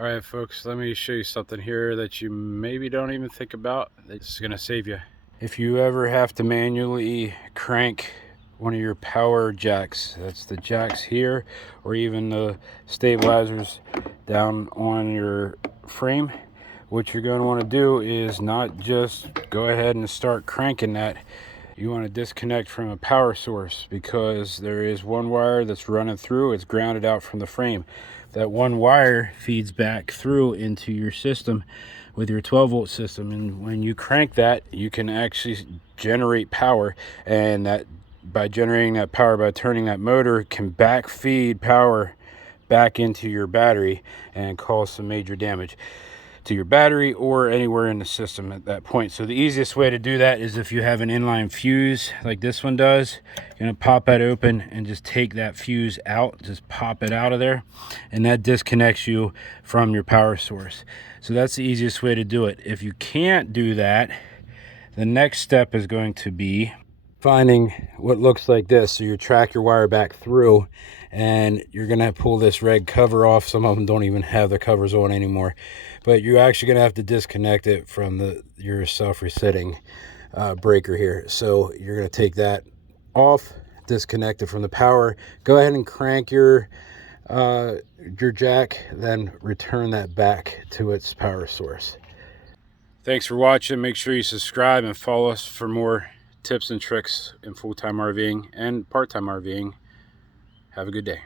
All right, folks, let me show you something here that you maybe don't even think about. It's going to save you. If you ever have to manually crank one of your power jacks, that's the jacks here, or even the stabilizers down on your frame, what you're going to want to do is not just go ahead and start cranking that. You want to disconnect from a power source, because there is one wire that's running through. It's grounded out from the frame. That one wire feeds back through into your system with your 12-volt system, and when you crank that, you can actually generate power, and that by generating that power, by turning that motor, can back feed power back into your battery and cause some major damage to your battery or anywhere in the system at that point. So the easiest way to do that is if you have an inline fuse like this one does, you're going to pop that open and just take that fuse out, just pop it out of there, and that disconnects you from your power source. So that's the easiest way to do it. If you can't do that, the next step is going to be finding what looks like this. So you track your wire back through, and you're gonna pull this red cover off. Some of them don't even have the covers on anymore, but you're actually gonna have to disconnect it from your self-resetting breaker here. So you're gonna take that off, disconnect it from the power, go ahead and crank your jack, then return that back to its power source. Thanks for watching. Make sure you subscribe and follow us for more tips and tricks in full-time RVing and part-time RVing. Have a good day.